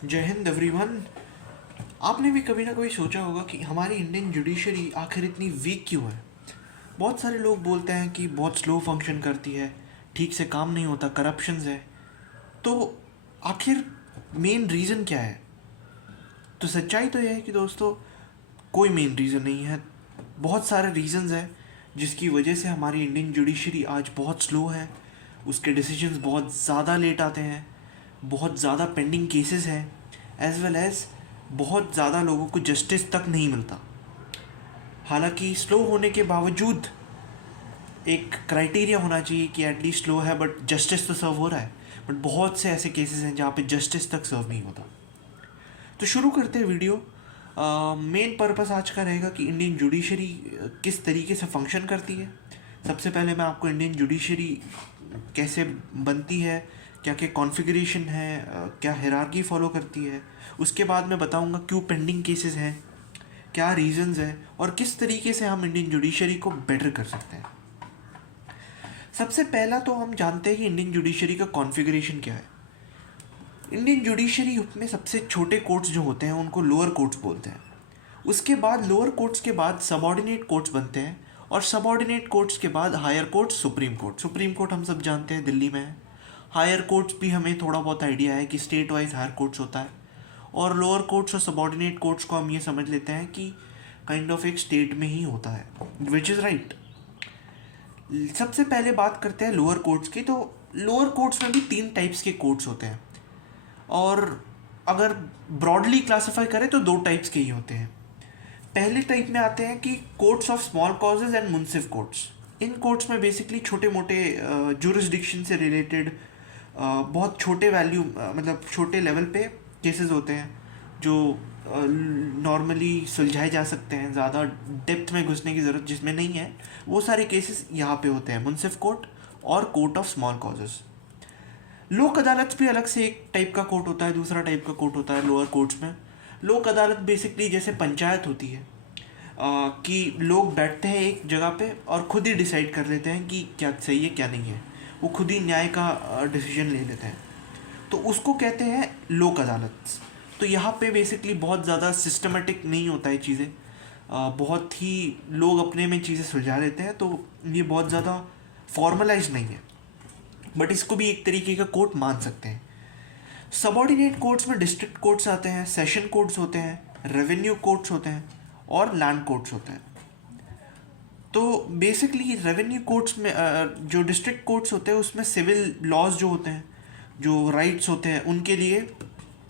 जय हिंद एवरीवन। आपने भी कभी ना कभी सोचा होगा कि हमारी इंडियन जुडिशरी आखिर इतनी वीक क्यों है। बहुत सारे लोग बोलते हैं कि बहुत स्लो फंक्शन करती है, ठीक से काम नहीं होता, करप्शंस है। तो आखिर मेन रीज़न क्या है? तो सच्चाई तो यह है कि दोस्तों, कोई मेन रीज़न नहीं है। बहुत सारे रीज़न्स हैं जिसकी वजह से हमारी इंडियन जुडिशरी आज बहुत स्लो है। उसके डिसीजंस बहुत ज़्यादा लेट आते हैं, बहुत ज़्यादा पेंडिंग केसेस हैं, एज वेल एज बहुत ज़्यादा लोगों को जस्टिस तक नहीं मिलता। हालांकि स्लो होने के बावजूद एक क्राइटेरिया होना चाहिए कि एटलीस्ट स्लो है बट जस्टिस तो सर्व हो रहा है। बट बहुत से ऐसे केसेस हैं जहाँ पे जस्टिस तक सर्व नहीं होता। तो शुरू करते हैं वीडियो। मेन पर्पस आज का रहेगा कि इंडियन जुडिशरी किस तरीके से फंक्शन करती है। सबसे पहले मैं आपको इंडियन जुडिशरी कैसे बनती है, क्या क्या कॉन्फ़िगरेशन है, क्या हायरार्की फॉलो करती है। उसके बाद मैं बताऊंगा क्यों पेंडिंग केसेस हैं, क्या रीजंस हैं और किस तरीके से हम इंडियन जुडिशरी को बेटर कर सकते हैं। सबसे पहला तो हम जानते हैं कि इंडियन जुडिशरी का कॉन्फ़िगरेशन क्या है। इंडियन जुडिशरी में सबसे छोटे कोर्ट्स जो होते हैं उनको लोअर कोर्ट्स बोलते हैं। उसके बाद लोअर कोर्ट्स के बाद सबऑर्डिनेट कोर्ट्स बनते हैं और सबऑर्डिनेट कोर्ट्स के बाद higher court, supreme court. Supreme court हम सब जानते हैं दिल्ली में है। हायर कोर्ट्स भी हमें थोड़ा बहुत आइडिया है कि स्टेट वाइज हायर कोर्ट्स होता है। और लोअर कोर्ट्स और सबऑर्डिनेट कोर्ट्स को हम ये समझ लेते हैं कि काइंड ऑफ एक स्टेट में ही होता है, विच इज़ राइट। सबसे पहले बात करते हैं लोअर कोर्ट्स की। तो लोअर कोर्ट्स में भी 3 टाइप्स के कोर्ट्स होते हैं और अगर ब्रॉडली क्लासिफाई करें तो 2 टाइप्स के ही होते हैं। पहले टाइप में आते हैं कि courts of small causes and Munsif courts. In courts में बेसिकली छोटे मोटे जुरिस्डिक्शन से रिलेटेड बहुत छोटे वैल्यू मतलब छोटे लेवल पे केसेस होते हैं जो नॉर्मली सुलझाए जा सकते हैं, ज़्यादा डेप्थ में घुसने की ज़रूरत जिसमें नहीं है। वो सारे केसेस यहाँ पे होते हैं, मुनसिफ कोर्ट और कोर्ट ऑफ स्मॉल कॉजेज। लोक अदालत भी अलग से एक टाइप का कोर्ट होता है, दूसरा टाइप का कोर्ट होता है लोअर कोर्ट्स में। लोक अदालत बेसिकली जैसे पंचायत होती है, कि लोग बैठते हैं एक जगह पे और खुद ही डिसाइड कर लेते हैं कि क्या सही है क्या नहीं है। वो खुद ही न्याय का डिसीजन ले लेते हैं, तो उसको कहते हैं लोक अदालत। तो यहाँ पे बेसिकली बहुत ज़्यादा सिस्टमेटिक नहीं होता है चीज़ें, बहुत ही लोग अपने में चीज़ें सुलझा लेते हैं, तो ये बहुत ज़्यादा फॉर्मलाइज नहीं है। बट इसको भी एक तरीके का कोर्ट मान सकते हैं। सबऑर्डिनेट कोर्ट्स में डिस्ट्रिक्ट कोर्ट्स आते हैं, सेशन कोर्ट्स होते हैं, रेवेन्यू कोर्ट्स होते हैं और लैंड कोर्ट्स होते हैं। तो बेसिकली रेवेन्यू कोर्ट्स में जो डिस्ट्रिक्ट कोर्ट्स होते हैं उसमें सिविल लॉज जो होते हैं, जो राइट्स होते हैं, उनके लिए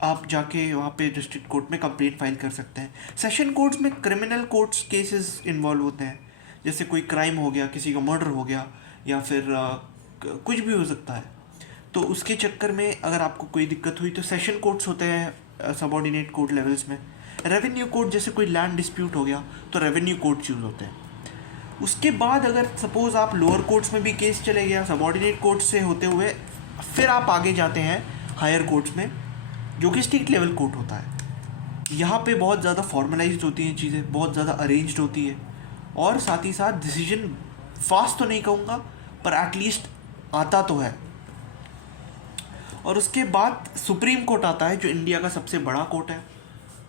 आप जाके वहाँ पे डिस्ट्रिक्ट कोर्ट में कंप्लेंट फाइल कर सकते हैं। सेशन कोर्ट्स में क्रिमिनल कोर्ट्स केसेस इन्वॉल्व होते हैं, जैसे कोई क्राइम हो गया, किसी का मर्डर हो गया या फिर कुछ भी हो सकता है। तो उसके चक्कर में अगर आपको कोई दिक्कत हुई तो सेशन कोर्ट्स होते हैं सबऑर्डिनेट कोर्ट लेवल्स में। रेवेन्यू कोर्ट जैसे कोई लैंड डिस्प्यूट हो गया तो रेवेन्यू कोर्ट चूज होते हैं। उसके बाद अगर सपोज आप लोअर कोर्ट्स में भी केस चले गया सबऑर्डिनेट कोर्ट से होते हुए, फिर आप आगे जाते हैं हायर कोर्ट्स में, जो कि स्टेट लेवल कोर्ट होता है। यहाँ पे बहुत ज़्यादा फॉर्मलाइज्ड होती हैं चीज़ें, बहुत ज़्यादा अरेंज्ड होती है और साथ ही साथ डिसीजन फास्ट तो नहीं कहूँगा पर एटलीस्ट आता तो है। और उसके बाद सुप्रीम कोर्ट आता है जो इंडिया का सबसे बड़ा कोर्ट है,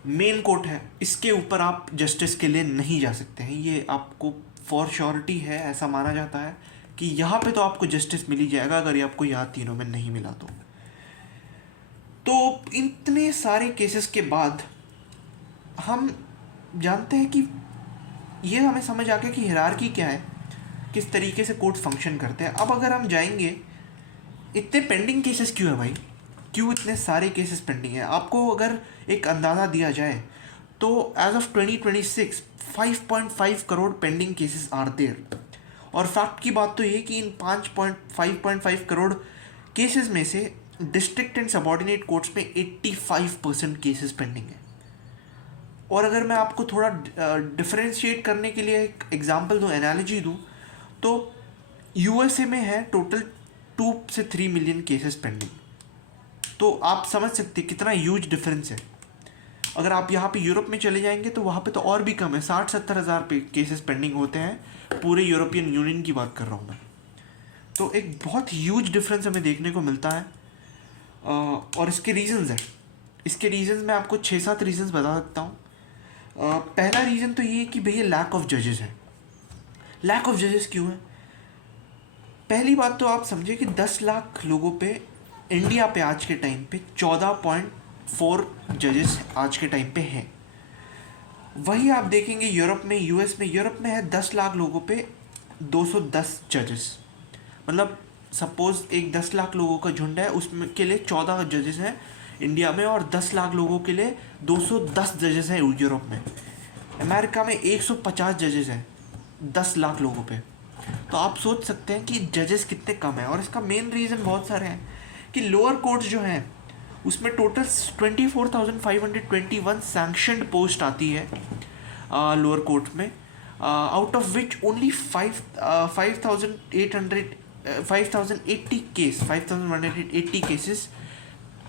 मेन कोर्ट है। इसके ऊपर आप जस्टिस के लिए नहीं जा सकते हैं, ये आपको फॉर श्योरिटी है। ऐसा माना जाता है कि यहाँ पे तो आपको जस्टिस मिल ही जाएगा अगर ये आपको यहाँ तीनों में नहीं मिला तो इतने सारे केसेस के बाद हम जानते हैं कि ये हमें समझ आ गया कि हायरार्की क्या है, किस तरीके से कोर्ट फंक्शन करते हैं। अब अगर हम जाएंगे, इतने पेंडिंग केसेस क्यों है भाई, क्यों इतने सारे केसेस पेंडिंग है? आपको अगर एक अंदाज़ा दिया जाए तो as of 2026 5.5 crore pending cases are there. और फैक्ट की बात तो ये कि इन 5.5 करोड़ केसेस में से डिस्ट्रिक्ट एंड सबऑर्डिनेट कोर्ट्स में 85% केसेस पेंडिंग है। और अगर मैं आपको थोड़ा डिफरेंशिएट करने के लिए एक एग्जांपल दूँ, एनालॉजी दूँ, तो यूएसए में है टोटल 2 से 3 मिलियन केसेस पेंडिंग। तो आप समझ सकते हैं कितना ह्यूज डिफरेंस है। अगर आप यहाँ पे यूरोप में चले जाएंगे तो वहाँ पे तो और भी कम है, 60-70 हज़ार पे केसेस पेंडिंग होते हैं। पूरे यूरोपियन यूनियन की बात कर रहा हूँ मैं। तो एक बहुत ह्यूज डिफरेंस हमें देखने को मिलता है और इसके रीजंस हैं। इसके रीजंस मैं आपको 6-7 रीजंस बता सकता हूँ। पहला रीज़न तो ये है कि भैया लैक ऑफ जजेस है। लैक ऑफ जजेस क्यों है? पहली बात तो आप समझिए कि 10 लाख लोगों पे, इंडिया पे आज के टाइम पे 14.4 जजेस आज के टाइम पे हैं। वही आप देखेंगे यूरोप में, यूएस में, यूरोप में है 10 लाख लोगों पे 210 जजेस। मतलब सपोज एक 10 लाख लोगों का झुंड है, उसमें के लिए 14 जजेस हैं इंडिया में, और 10 लाख लोगों के लिए 210 जजेस हैं यूरोप में। अमेरिका में 150 जजेस हैं 10 लाख लोगों पे। तो आप सोच सकते हैं कि जजेस कितने कम हैं। और इसका मेन रीज़न बहुत सारे हैं कि लोअर कोर्ट्स जो हैं उसमें टोटल 24,521 सैंक्शनड पोस्ट आती है लोअर कोर्ट में, out of which only 5,180 cases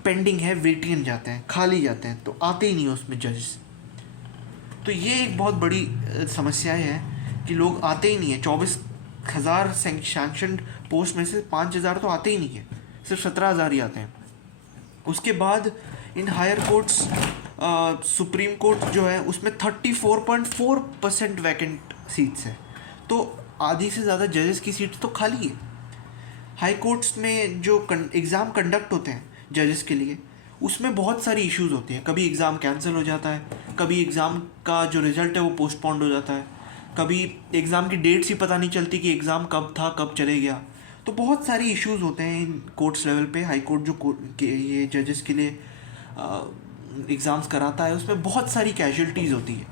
pending है, वेटिंग जाते हैं, खाली जाते हैं, तो आते ही नहीं है उसमें जजेस। तो ये एक बहुत बड़ी समस्याएं हैं कि लोग आते ही नहीं है। 24,000 सैंक्शनड पोस्ट में से 5,000 तो आते ही नहीं है, सिर्फ 17,000 ही आते हैं। उसके बाद इन हायर कोर्ट्स, सुप्रीम कोर्ट जो है उसमें 34.4% वैकेंट सीट्स है, तो आधी से ज़्यादा जजेस की सीट्स तो खाली है। हाई कोर्ट्स में जो एग्ज़ाम कंडक्ट होते हैं जजेस के लिए, उसमें बहुत सारी इश्यूज होती हैं। कभी एग्ज़ाम कैंसिल हो जाता है, कभी एग्ज़ाम का जो रिज़ल्ट है वो पोस्टपोन्ड हो जाता है, कभी एग्ज़ाम की डेट्स ही पता नहीं चलती कि एग्ज़ाम कब था कब चले गया। तो बहुत सारी इश्यूज होते हैं इन कोर्ट्स लेवल पे। हाई कोर्ट जो ये जजेस के लिए एग्ज़ाम्स कराता है, उसमें बहुत सारी कैजुअलिटीज़ होती है।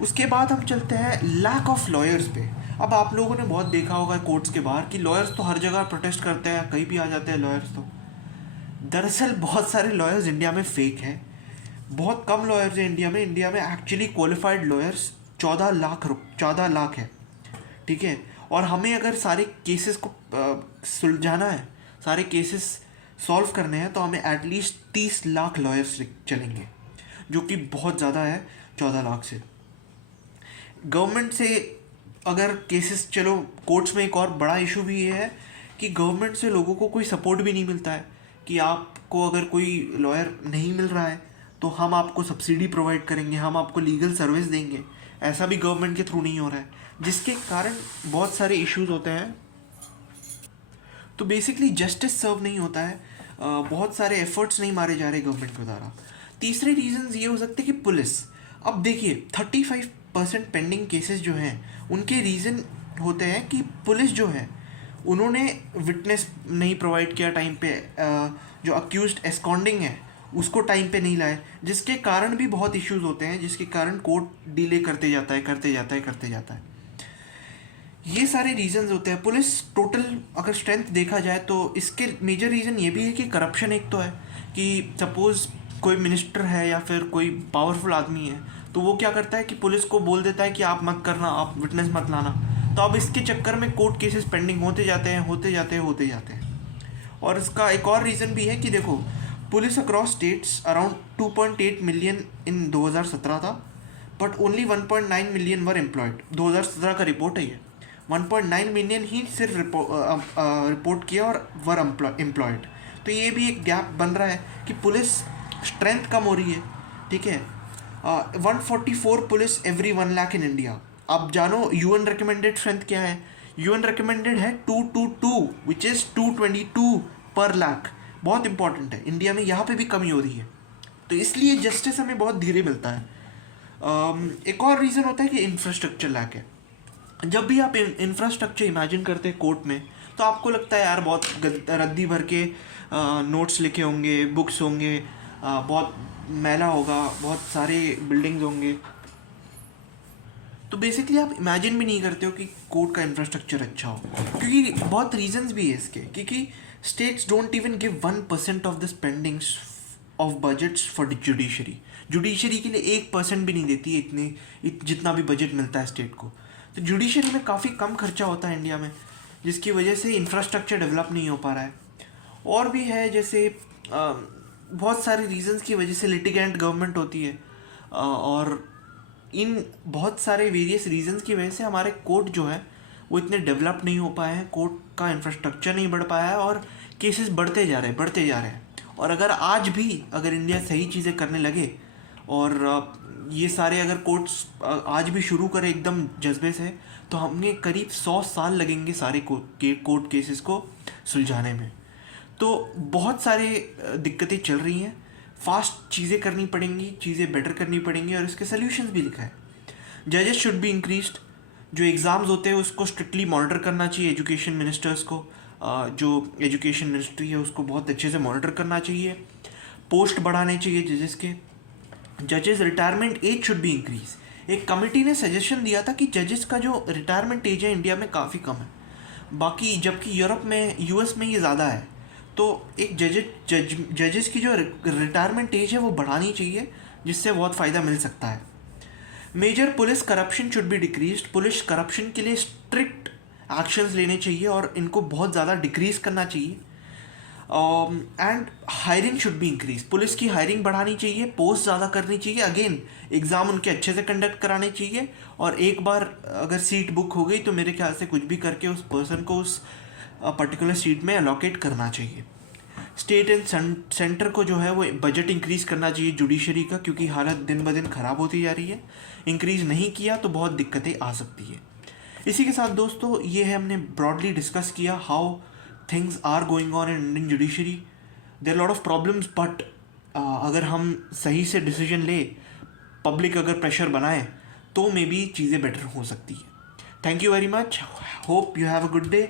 उसके बाद हम चलते हैं लैक ऑफ लॉयर्स पे। अब आप लोगों ने बहुत देखा होगा कोर्ट्स के बाहर कि लॉयर्स तो हर जगह प्रोटेस्ट करते हैं, कहीं भी आ जाते हैं लॉयर्स। तो दरअसल बहुत सारे लॉयर्स इंडिया में फेक हैं। बहुत कम लॉयर्स हैं इंडिया में। इंडिया में एक्चुअली क्वालिफाइड लॉयर्स 14 लाख है, ठीक है। और हमें अगर सारे केसेस को सुलझाना है, सारे केसेस सॉल्व करने हैं, तो हमें एटलीस्ट 30 लाख लॉयर्स चलेंगे, जो कि बहुत ज़्यादा है 14 लाख से। गवर्नमेंट से अगर केसेस, चलो कोर्ट्स में एक और बड़ा इशू भी ये है कि गवर्नमेंट से लोगों को कोई सपोर्ट भी नहीं मिलता है कि आपको अगर कोई लॉयर नहीं मिल रहा है तो हम आपको सब्सिडी प्रोवाइड करेंगे, हम आपको लीगल सर्विस देंगे। ऐसा भी गवर्नमेंट के थ्रू नहीं हो रहा है, जिसके कारण बहुत सारे इश्यूज होते हैं। तो बेसिकली जस्टिस सर्व नहीं होता है, बहुत सारे एफर्ट्स नहीं मारे जा रहे गवर्नमेंट के द्वारा। तीसरे रीजंस ये हो सकते हैं कि पुलिस, अब देखिए 35% पेंडिंग केसेस जो हैं उनके रीज़न होते हैं कि पुलिस जो है उन्होंने विटनेस नहीं प्रोवाइड किया टाइम पे, जो अक्यूज्ड एस्कॉन्डिंग है उसको टाइम पे नहीं लाए, जिसके कारण भी बहुत इश्यूज होते हैं, जिसके कारण कोर्ट डिले करते जाता है। ये सारे रीजंस होते हैं। पुलिस टोटल अगर स्ट्रेंथ देखा जाए तो इसके मेजर रीज़न ये भी है कि करप्शन एक तो है, कि सपोज़ कोई मिनिस्टर है या फिर कोई पावरफुल आदमी है, तो वो क्या करता है कि पुलिस को बोल देता है कि आप मत करना, आप विटनेस मत लाना। तो अब इसके चक्कर में कोर्ट केसेस पेंडिंग होते जाते हैं। और इसका एक और रीज़न भी है कि देखो, police across states around 2.8 million in 2017 था, but only 1.9 million were employed. 2017 का रिपोर्ट है ये। 1.9 मिलियन ही सिर्फ रिपोर्ट किया और वर एम्प्लॉयड। तो ये भी एक गैप बन रहा है कि पुलिस स्ट्रेंथ कम हो रही है, ठीक है। 144 police every 1 lakh in India. आप जानो यूएन रिकमेंडेड स्ट्रेंथ क्या है? यूएन रिकमेंडेड है 222, विच इज़ 222 पर लाख। बहुत इंपॉर्टेंट है। इंडिया में यहाँ पे भी कमी हो रही है, तो इसलिए जस्टिस हमें बहुत धीरे मिलता है। एक और रीज़न होता है कि इंफ्रास्ट्रक्चर लैक है। जब भी आप इंफ्रास्ट्रक्चर इमेजिन करते हैं कोर्ट में, तो आपको लगता है यार बहुत रद्दी भर के नोट्स लिखे होंगे, बुक्स होंगे, बहुत मैला होगा, बहुत सारे बिल्डिंग्स होंगे। तो बेसिकली आप इमेजिन भी नहीं करते हो कि कोर्ट का इंफ्रास्ट्रक्चर अच्छा हो, क्योंकि बहुत रीजंस भी है इसके। क्योंकि states don't even give 1% of the spendings of budgets for judiciary के लिए 1% भी नहीं देती है जितना भी बजट मिलता है स्टेट को। तो जुडिशरी में काफ़ी कम खर्चा होता है इंडिया में, जिसकी वजह से इंफ्रास्ट्रक्चर डेवलप नहीं हो पा रहा है। और भी है, जैसे बहुत सारे रीजंस की वजह से लिटिगेंट गवर्नमेंट होती है, और इन बहुत सारे वेरियस रीजंस की वजह से हमारे कोर्ट जो है वो इतने डेवलप नहीं हो पाए हैं, कोर्ट का इंफ्रास्ट्रक्चर नहीं बढ़ पाया है, और केसेस बढ़ते जा रहे हैं। और अगर आज भी अगर इंडिया सही चीज़ें करने लगे और ये सारे अगर कोर्ट्स आज भी शुरू करें एकदम जज्बे से, तो हमें करीब 100 साल लगेंगे सारे कोर्ट केसेस को सुलझाने में। तो बहुत सारे दिक्कतें चल रही हैं, फास्ट चीज़ें करनी पड़ेंगी, चीज़ें बेटर करनी पड़ेंगी, और इसके सल्यूशंस भी लिखा है। जजेस शुड बी इंक्रीज्ड, जो एग्ज़ाम्स होते हैं उसको स्ट्रिक्टली मॉनिटर करना चाहिए एजुकेशन मिनिस्टर्स को, जो एजुकेशन मिनिस्ट्री है उसको बहुत अच्छे से मॉनिटर करना चाहिए। पोस्ट बढ़ाने चाहिए जजेस के। जजेस retirement age should be increase. एक कमेटी ने सजेशन दिया था कि जजेस का जो रिटायरमेंट एज है इंडिया में काफ़ी कम है, बाकी जबकि यूरोप में, यूएस में ये ज़्यादा है। तो एक जजेस की जो रिटायरमेंट एज है वो बढ़ानी चाहिए, जिससे बहुत फ़ायदा मिल सकता है। Major police corruption should be decreased. Police corruption के लिए स्ट्रिक्ट एक्शंस लेने चाहिए और इनको बहुत ज़्यादा डिक्रीज करना चाहिए। And hiring should be increase. Police की हायरिंग बढ़ानी चाहिए, पोस्ट ज़्यादा करनी चाहिए, अगेन एग्ज़ाम उनके अच्छे से कंडक्ट कराने चाहिए, और एक बार अगर सीट बुक हो गई तो मेरे ख्याल से कुछ भी करके उस पर्सन को उस पर्टिकुलर सीट में अलोकेट करना चाहिए। स्टेट एंड सेंटर को जो है वो बजट इंक्रीज़ करना चाहिए जुडिशरी का, क्योंकि हालत दिन ब दिन ख़राब होती जा रही है। इंक्रीज़ नहीं किया तो बहुत दिक्कतें आ सकती है। इसी के साथ दोस्तों ये है, हमने ब्रॉडली डिस्कस किया how things are going on in Indian judiciary. There lot of problems, but अगर हम सही से डिसीजन ले, पब्लिक अगर प्रेशर बनाए, तो मे बी चीज़ें बेटर हो सकती है। Thank you very much, hope you have a good day.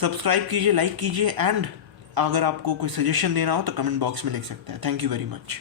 Subscribe कीजिए, लाइक कीजिए, एंड अगर आपको कोई सजेशन देना हो तो कमेंट बॉक्स में लिख सकते हैं। Thank you very much.